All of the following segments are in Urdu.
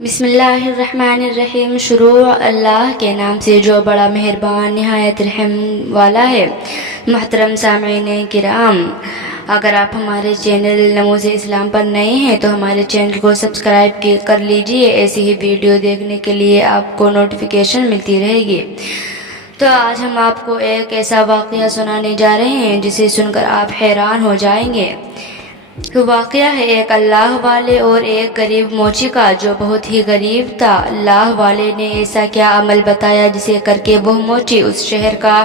بسم اللہ الرحمن الرحیم۔ شروع اللہ کے نام سے جو بڑا مہربان نہایت رحم والا ہے۔ محترم سامعین کرام، اگر آپ ہمارے چینل نموز اسلام پر نئے ہیں تو ہمارے چینل کو سبسکرائب کر لیجئے، ایسی ہی ویڈیو دیکھنے کے لیے آپ کو نوٹیفیکیشن ملتی رہے گی۔ تو آج ہم آپ کو ایک ایسا واقعہ سنانے جا رہے ہیں جسے سن کر آپ حیران ہو جائیں گے۔ واقعہ ہے ایک اللہ والے اور ایک غریب موچی کا، جو بہت ہی غریب تھا۔ اللہ والے نے ایسا کیا عمل بتایا جسے کر کے وہ موچی اس شہر کا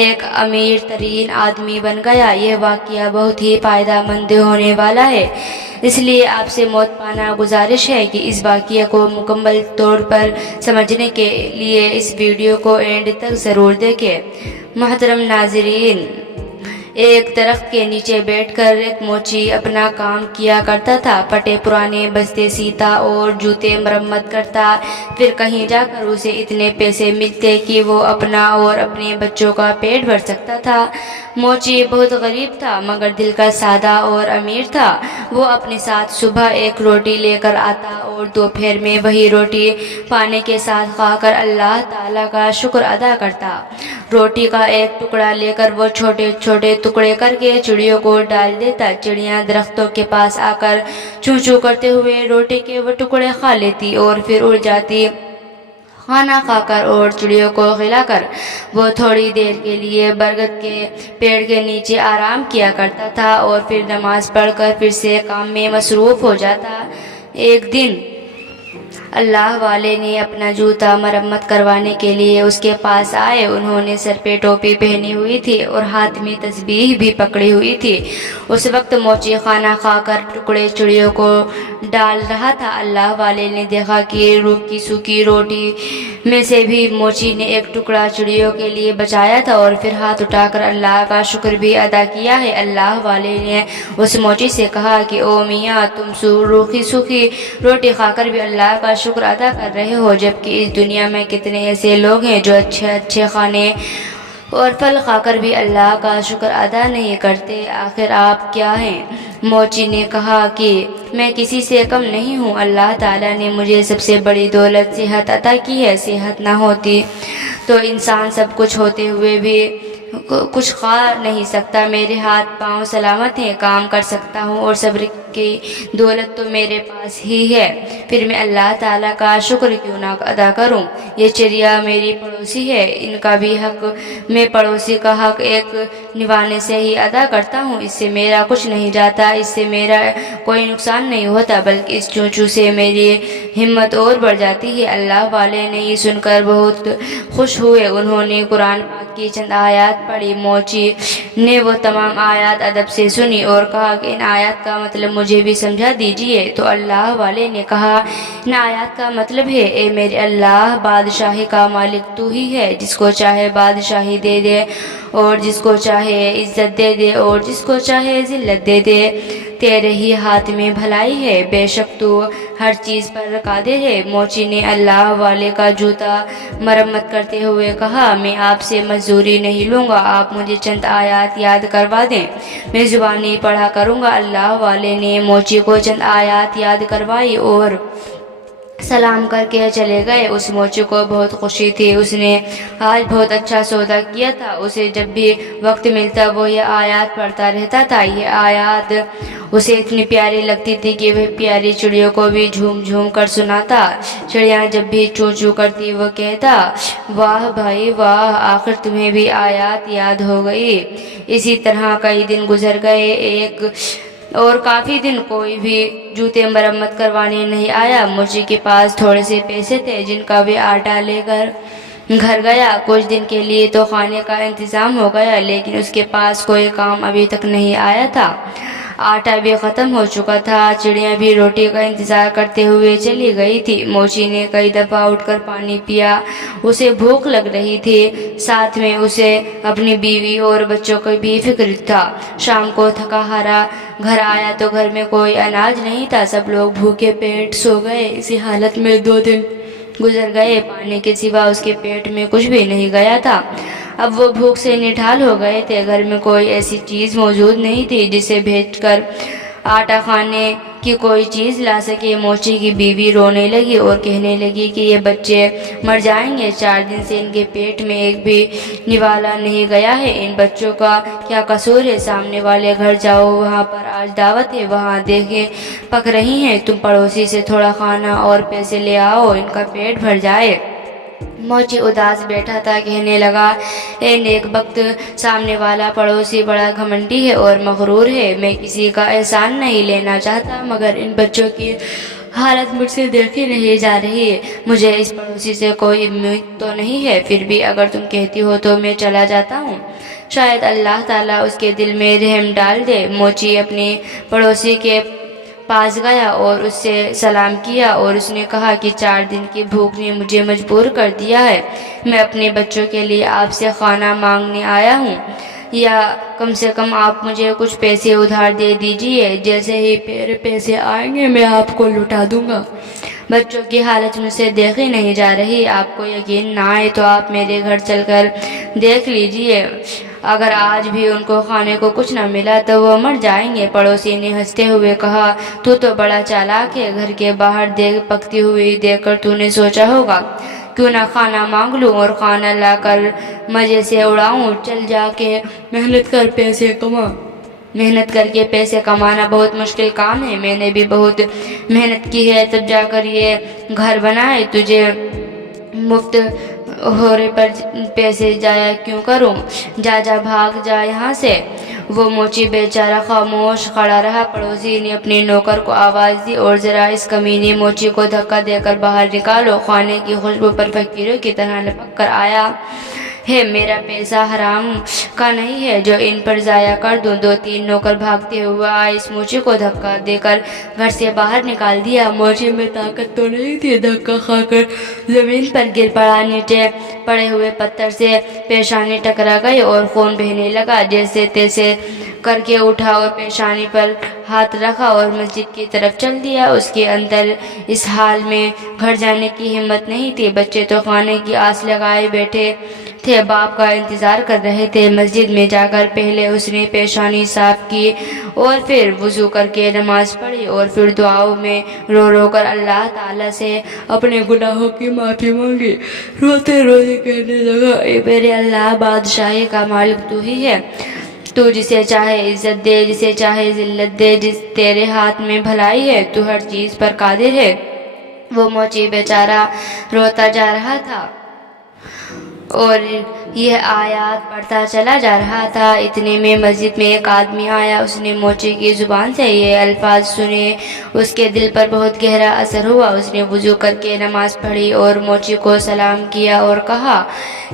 ایک امیر ترین آدمی بن گیا۔ یہ واقعہ بہت ہی فائدہ مند ہونے والا ہے، اس لیے آپ سے موت پانا گزارش ہے کہ اس واقعہ کو مکمل طور پر سمجھنے کے لیے اس ویڈیو کو اینڈ تک ضرور دیکھیں۔ محترم ناظرین، ایک درخت کے نیچے بیٹھ کر ایک موچی اپنا کام کیا کرتا تھا۔ پھٹے پرانے بستے سیتا اور جوتے مرمت کرتا، پھر کہیں جا کر اسے اتنے پیسے ملتے کہ وہ اپنا اور اپنے بچوں کا پیٹ بھر سکتا تھا۔ موچی بہت غریب تھا مگر دل کا سادہ اور امیر تھا۔ وہ اپنے ساتھ صبح ایک روٹی لے کر آتا اور دوپہر میں وہی روٹی پانی کے ساتھ کھا کر اللہ تعالیٰ کا شکر ادا کرتا۔ روٹی کا ایک ٹکڑا لے کر وہ چھوٹے چھوٹے ٹکڑے کر کے چڑیوں کو ڈال دیتا۔ چڑیاں درختوں کے پاس آ کر چوں چوں کرتے ہوئے روٹی کے وہ ٹکڑے کھا لیتی اور پھر اڑ جاتی۔ کھانا کھا کر اور چڑیوں کو کھلا کر وہ تھوڑی دیر کے لیے برگد کے پیڑ کے نیچے آرام کیا کرتا تھا اور پھر نماز پڑھ کر پھر سے کام میں مصروف ہو جاتا۔ ایک دن اللہ والے نے اپنا جوتا مرمت کروانے کے لیے اس کے پاس آئے۔ انہوں نے سر پہ ٹوپی پہنی ہوئی تھی اور ہاتھ میں تسبیح بھی پکڑی ہوئی تھی۔ اس وقت موچی کھانا کھا کر ٹکڑے چڑیوں کو ڈال رہا تھا۔ اللہ والے نے دیکھا کہ روکھی سوکھی روٹی میں سے بھی موچی نے ایک ٹکڑا چڑیوں کے لیے بچایا تھا اور پھر ہاتھ اٹھا کر اللہ کا شکر بھی ادا کیا ہے۔ اللہ والے نے اس موچی سے کہا کہ او میاں، تم روکھی سوکھی روٹی کھا کر بھی اللہ کا شکر ادا کر رہے ہو، جبکہ اس دنیا میں کتنے ایسے لوگ ہیں جو اچھے اچھے کھانے اور پھل کھا کر بھی اللہ کا شکر ادا نہیں کرتے۔ آخر آپ کیا ہیں؟ موچی نے کہا کہ میں کسی سے کم نہیں ہوں۔ اللہ تعالیٰ نے مجھے سب سے بڑی دولت صحت عطا کی ہے۔ صحت نہ ہوتی تو انسان سب کچھ ہوتے ہوئے بھی کچھ کھا نہیں سکتا۔ میرے ہاتھ پاؤں سلامت ہیں، کام کر سکتا ہوں اور صبر کی دولت تو میرے پاس ہی ہے، پھر میں اللہ تعالیٰ کا شکر کیوں نہ ادا کروں؟ یہ چڑیا میری پڑوسی ہے، ان کا بھی حق میں پڑوسی کا حق ایک نوانے سے ہی ادا کرتا ہوں۔ اس سے میرا کچھ نہیں جاتا، اس سے میرا کوئی نقصان نہیں ہوتا، بلکہ اس چوں چوں سے میری ہمت اور بڑھ جاتی ہے۔ اللہ والے نے یہ سن کر بہت خوش ہوئے۔ انہوں نے قرآن پاک کی چند آیات پڑھی۔ موچی نے وہ تمام آیات ادب سے سنی اور کہا کہ ان آیات کا مطلب مجھے بھی سمجھا دیجئے۔ تو اللہ والے نے کہا، ان آیات کا مطلب ہے، اے میرے اللہ، بادشاہی کا مالک تو ہی ہے، جس کو چاہے بادشاہی دے دے اور جس کو چاہے عزت دے دے اور جس کو چاہے ذلت دے دے۔ تیرے ہی ہاتھ میں بھلائی ہے، بے شک تو ہر چیز پر قادر ہے۔ موچی نے اللہ والے کا جوتا مرمت کرتے ہوئے کہا، میں آپ سے مزدوری نہیں لوں گا، آپ مجھے چند آیات یاد کروا دیں، میں زبانی پڑھا کروں گا۔ اللہ والے نے موچی کو چند آیات یاد کروائی اور سلام کر کے چلے گئے۔ اس موچی کو بہت خوشی تھی، اس نے آج بہت اچھا سودا کیا تھا۔ اسے جب بھی وقت ملتا وہ یہ آیات پڑھتا رہتا تھا۔ یہ آیات اسے اتنی پیاری لگتی تھی کہ وہ پیاری چڑیوں کو بھی جھوم جھوم کر سناتا۔ چڑیاں جب بھی چوں چوں کرتی وہ کہتا، واہ بھائی واہ، آخر تمہیں بھی آیات یاد ہو گئی۔ اسی طرح کئی دن گزر گئے۔ ایک اور کافی دن کوئی بھی جوتے مرمت کروانے نہیں آیا۔ موچی کے پاس تھوڑے سے پیسے تھے جن کا وہ آٹا لے کر گھر گیا۔ کچھ دن کے لیے تو کھانے کا انتظام ہو گیا، لیکن اس کے پاس کوئی کام ابھی تک نہیں آیا تھا۔ آٹا بھی ختم ہو چکا تھا، چڑیاں بھی روٹی کا انتظار کرتے ہوئے چلی گئی تھی۔ موچی نے کئی دفعہ اٹھ کر پانی پیا، اسے بھوک لگ رہی تھی، ساتھ میں اسے اپنی بیوی اور بچوں کا بھی فکر تھا۔ شام کو تھکا ہارا گھر آیا تو گھر میں کوئی اناج نہیں تھا، سب لوگ بھوکے پیٹ سو گئے۔ اسی حالت میں 2 دن گزر گئے، پانی کے سوا اس کے پیٹ میں کچھ بھی نہیں گیا تھا۔ اب وہ بھوک سے نڈھال ہو گئے تھے۔ گھر میں کوئی ایسی چیز موجود نہیں تھی جسے بھیج کر آٹا کھانے کی کوئی چیز لا سکے۔ موچی کی بیوی رونے لگی اور کہنے لگی کہ یہ بچے مر جائیں گے، 4 دن سے ان کے پیٹ میں ایک بھی نوالا نہیں گیا ہے، ان بچوں کا کیا قصور ہے؟ سامنے والے گھر جاؤ، وہاں پر آج دعوت ہے، وہاں دیکھیں پک رہی ہیں، تم پڑوسی سے تھوڑا کھانا اور پیسے لے آؤ، ان کا پیٹ بھر جائے۔ موچی اداس بیٹھا تھا، کہنے لگا اے نیک بخت، سامنے والا پڑوسی بڑا گھمنڈی ہے اور مغرور ہے، میں کسی کا احسان نہیں لینا چاہتا، مگر ان بچوں کی حالت مجھ سے دیکھی نہیں جا رہی، مجھے اس پڑوسی سے کوئی امید تو نہیں ہے، پھر بھی اگر تم کہتی ہو تو میں چلا جاتا ہوں، شاید اللہ تعالیٰ اس کے دل میں رحم ڈال دے۔ موچی اپنی پڑوسی کے پاس گیا اور اس سے سلام کیا اور اس نے کہا کہ 4 دن کی بھوک نے مجھے مجبور کر دیا ہے، میں اپنے بچوں کے لیے آپ سے کھانا مانگنے آیا ہوں، یا کم سے کم آپ مجھے کچھ پیسے ادھار دے دیجئے، جیسے ہی میرے پیسے آئیں گے میں آپ کو لوٹا دوں گا۔ بچوں کی حالت مجھ سے دیکھی نہیں جا رہی، آپ کو یقین نہ آئے تو آپ میرے گھر چل کر دیکھ لیجئے، اگر آج بھی ان کو کھانے کو کچھ نہ ملا تو وہ مر جائیں گے۔ پڑوسی نے ہنستے ہوئے کہا تو بڑا چالاک ہے، گھر کے باہر دیگ پکتی ہوئی دیکھ کر تو نے سوچا ہوگا کیوں نہ کھانا مانگ لوں اور کھانا لا کر مزے سے اڑاؤں، چل جا کے محنت کر پیسے کما۔ محنت کر کے پیسے کمانا بہت مشکل کام ہے، میں نے بھی بہت محنت کی ہے تب جا کر یہ گھر بنائے، تجھے مفت ہورے پر پیسے جایا کیوں کروں، جا بھاگ جا یہاں سے۔ وہ موچی بیچارہ خاموش کھڑا رہا۔ پڑوسی نے اپنے نوکر کو آواز دی اور ذرا اس کمینے موچی کو دھکا دے کر باہر نکالو، کھانے کی خوشبو پر فقیروں کی طرح لپک کر آیا ہے، میرا پیسہ حرام کا نہیں ہے جو ان پر ضائع کر دوں۔ 2-3 نوکر بھاگتے ہوئے آئے، اس موچی کو دھکا دے کر گھر سے باہر نکال دیا۔ موچی میں طاقت تو نہیں تھی، دھکا کھا کر زمین پر گر پڑا، نیچے پڑے ہوئے پتھر سے پیشانی ٹکرا گئی اور خون بہنے لگا، جیسے تیسے کر کے اٹھا اور پیشانی پر ہاتھ رکھا اور مسجد کی طرف چل دیا۔ اس کے اندر اس حال میں گھر جانے کی ہمت نہیں تھی، بچے تو کھانے کی آس لگائے بیٹھے تھے، باپ کا انتظار کر رہے تھے۔ مسجد میں جا کر پہلے اس نے پیشانی صاف کی اور پھر وضو کر کے نماز پڑھی اور پھر دعاؤں میں رو رو کر اللہ تعالیٰ سے اپنے گناہوں کی معافی مانگی، روتے روتے کہنے لگا اے میرے اللہ، بادشاہی کا مالک تو ہی ہے، تو جسے چاہے عزت دے، جسے چاہے ذلت دے، تیرے ہاتھ میں بھلائی ہے، تو ہر چیز پر قادر ہے۔ وہ موچی بیچارہ روتا جا رہا تھا اور یہ آیات پڑھتا چلا جا رہا تھا، اتنے میں مسجد میں ایک آدمی آیا، اس نے موچی کی زبان سے یہ الفاظ سنے، اس کے دل پر بہت گہرا اثر ہوا، اس نے وضو کر کے نماز پڑھی اور موچی کو سلام کیا اور کہا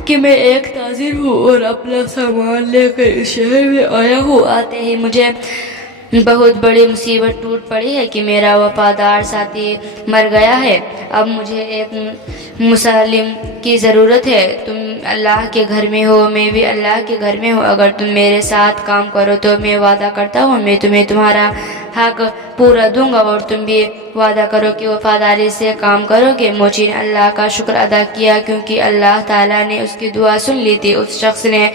کہ میں ایک تاجر ہوں اور اپنا سامان لے کر اس شہر میں آیا ہوں، آتے ہی مجھے بہت بڑی مصیبت ٹوٹ پڑی ہے کہ میرا وفادار ساتھی مر گیا ہے، اب مجھے ایک مسلم کی ضرورت ہے، تم اللہ کے گھر میں ہو، میں بھی اللہ کے گھر میں ہوں، اگر تم میرے ساتھ کام کرو تو میں وعدہ کرتا ہوں میں تمہیں تمہارا حق پورا دوں گا، اور تم بھی وعدہ کرو کہ وفاداری سے کام کرو گے۔ موچی نے اللہ کا شکر ادا کیا کیونکہ اللہ تعالیٰ نے اس کی دعا سن لی تھی۔ اس شخص نے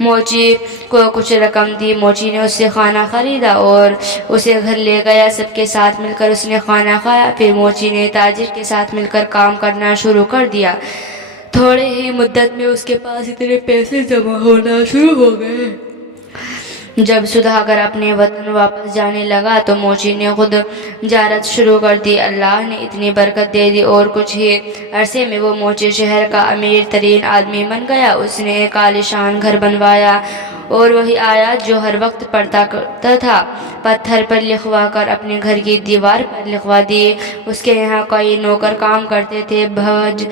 موچی کو کچھ رقم دی، موچی نے اس سے کھانا خریدا اور اسے گھر لے گیا، سب کے ساتھ مل کر اس نے کھانا کھایا، پھر موچی نے تاجر کے ساتھ مل کر کام کرنا شروع کر دیا۔ تھوڑے ہی مدت میں اس کے پاس اتنے پیسے جمع ہونا شروع ہو گئے۔ جب سوداگر اپنے وطن واپس جانے لگا تو موچی نے خود زیارت شروع کر دی، اللہ نے اتنی برکت دے دی اور کچھ ہی عرصے میں وہ موچی شہر کا امیر ترین آدمی بن گیا۔ اس نے ایک عالیشان گھر بنوایا اور وہی آیات جو ہر وقت پڑھتا کرتا تھا پتھر پر لکھوا کر اپنے گھر کی دیوار پر لکھوا دی۔ اس کے یہاں کئی نوکر کام کرتے تھے، بھوج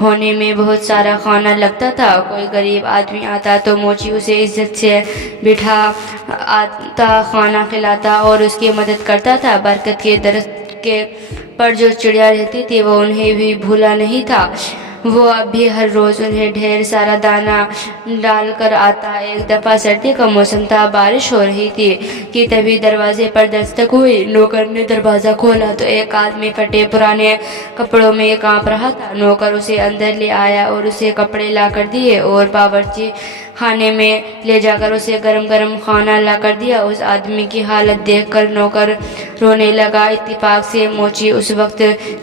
ہونے میں بہت سارا کھانا لگتا تھا، کوئی غریب آدمی آتا تو موچی اسے عزت سے بٹھا آتا، کھانا کھلاتا اور اس کی مدد کرتا تھا۔ برکت کے درخت کے پر جو چڑیا رہتی تھی وہ انہیں بھی بھولا نہیں تھا، وہ اب بھی ہر روز انہیں ڈھیر سارا دانہ ڈال کر آتا۔ ایک دفعہ سردی کا موسم تھا، بارش ہو رہی تھی کہ تبھی دروازے پر دستک ہوئی، نوکر نے دروازہ کھولا تو ایک آدمی پھٹے پرانے کپڑوں میں کانپ رہا تھا۔ نوکر اسے اندر لے آیا اور اسے کپڑے لا کر دیے اور باورچی خانے میں لے جا کر اسے گرم گرم کھانا لا کر دیا۔ اس آدمی کی حالت دیکھ کر نوکر رونے لگا۔ اتفاق سے موچی اس وقت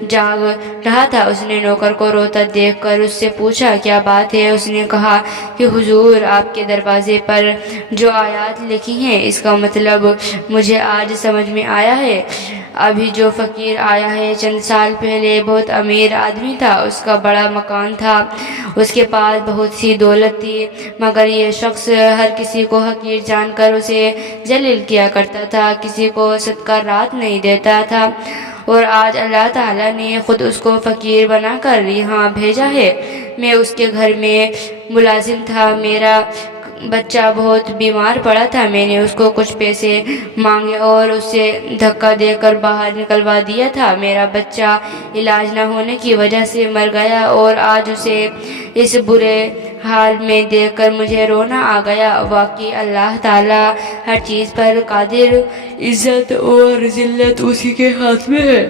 جاگ رہا تھا۔ اس نے نوکر کو روتا دیکھ کر اس سے پوچھا کیا بات ہے؟ اس نے کہا کہ حضور، آپ کے دروازے پر جو آیات لکھی ہیں اس کا مطلب مجھے آج سمجھ میں آیا ہے۔ ابھی جو فقیر آیا ہے چند سال پہلے بہت امیر آدمی تھا، اس کا بڑا مکان تھا، اس کے پاس بہت سی دولت تھی، مگر یہ شخص ہر کسی کو حقیر جان کر اسے ذلیل کیا کرتا تھا، کسی کو صدقہ رات نہیں دیتا تھا، اور آج اللہ تعالیٰ نے خود اس کو فقیر بنا کر یہاں بھیجا ہے۔ میں اس کے گھر میں ملازم تھا، میرا بچہ بہت بیمار پڑا تھا، میں نے اس کو کچھ پیسے مانگے اور اسے دھکا دے کر باہر نکلوا دیا تھا۔ میرا بچہ علاج نہ ہونے کی وجہ سے مر گیا اور آج اسے اس برے حال میں دیکھ کر مجھے رونا آ گیا۔ واقعی اللہ تعالیٰ ہر چیز پر قادر، عزت اور ذلت اسی کے ہاتھ میں ہے۔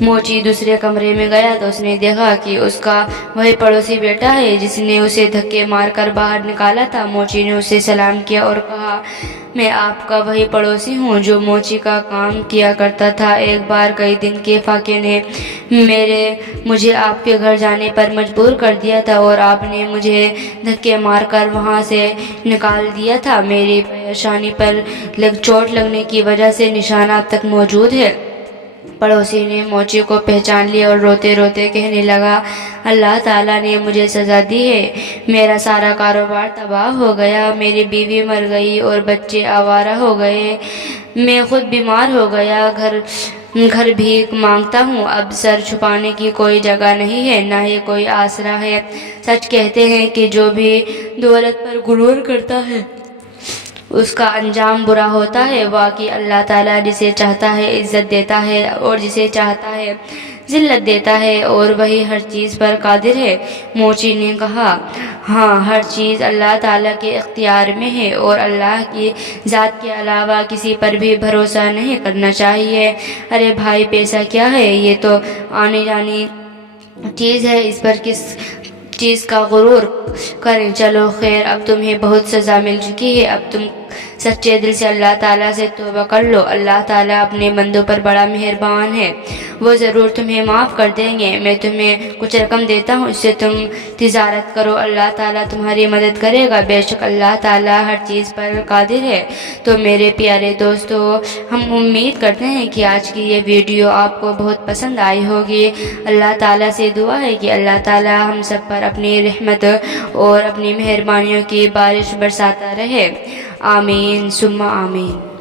موچی دوسرے کمرے میں گیا تو اس نے دیکھا کہ اس کا وہی پڑوسی بیٹا ہے جس نے اسے دھکے مار کر باہر نکالا تھا۔ موچی نے اسے سلام کیا اور کہا میں آپ کا وہی پڑوسی ہوں جو موچی کا کام کیا کرتا تھا۔ ایک بار کئی دن کے فاقے نے مجھے آپ کے گھر جانے پر مجبور کر دیا تھا اور آپ نے مجھے دھکے مار کر وہاں سے نکال دیا تھا۔ میری پیشانی پر چوٹ لگنے کی وجہ سے نشان اب تک موجود ہے۔ پڑوسی نے موچی کو پہچان لیا اور روتے روتے کہنے لگا اللہ تعالیٰ نے مجھے سزا دی ہے، میرا سارا کاروبار تباہ ہو گیا، میری بیوی مر گئی اور بچے آوارہ ہو گئے، میں خود بیمار ہو گیا، گھر بھیک مانگتا ہوں، اب سر چھپانے کی کوئی جگہ نہیں ہے، نہ ہی کوئی آسرا ہے۔ سچ کہتے ہیں کہ جو بھی دولت پر غرور کرتا ہے اس کا انجام برا ہوتا ہے۔ واقعی اللہ تعالیٰ جسے چاہتا ہے عزت دیتا ہے اور جسے چاہتا ہے ذلت دیتا ہے، اور وہی ہر چیز پر قادر ہے۔ موچی نے کہا ہاں، ہر چیز اللہ تعالیٰ کے اختیار میں ہے اور اللہ کی ذات کے علاوہ کسی پر بھی بھروسہ نہیں کرنا چاہیے۔ ارے بھائی، پیسہ کیا ہے؟ یہ تو آنی جانی چیز ہے، اس پر کس چیز کا غرور کریں۔ چلو خیر، اب تمہیں بہت سزا مل چکی ہے، اب تم سچے دل سے اللہ تعالیٰ سے توبہ کر لو۔ اللہ تعالیٰ اپنے بندوں پر بڑا مہربان ہے، وہ ضرور تمہیں معاف کر دیں گے۔ میں تمہیں کچھ رقم دیتا ہوں، اس سے تم تجارت کرو، اللہ تعالیٰ تمہاری مدد کرے گا، بے شک اللہ تعالیٰ ہر چیز پر قادر ہے۔ تو میرے پیارے دوستو، ہم امید کرتے ہیں کہ آج کی یہ ویڈیو آپ کو بہت پسند آئی ہوگی۔ اللہ تعالیٰ سے دعا ہے کہ اللہ تعالیٰ ہم سب پر اپنی رحمت اور اپنی مہربانیوں کی بارش برساتا رہے۔ آمین ثم آمین۔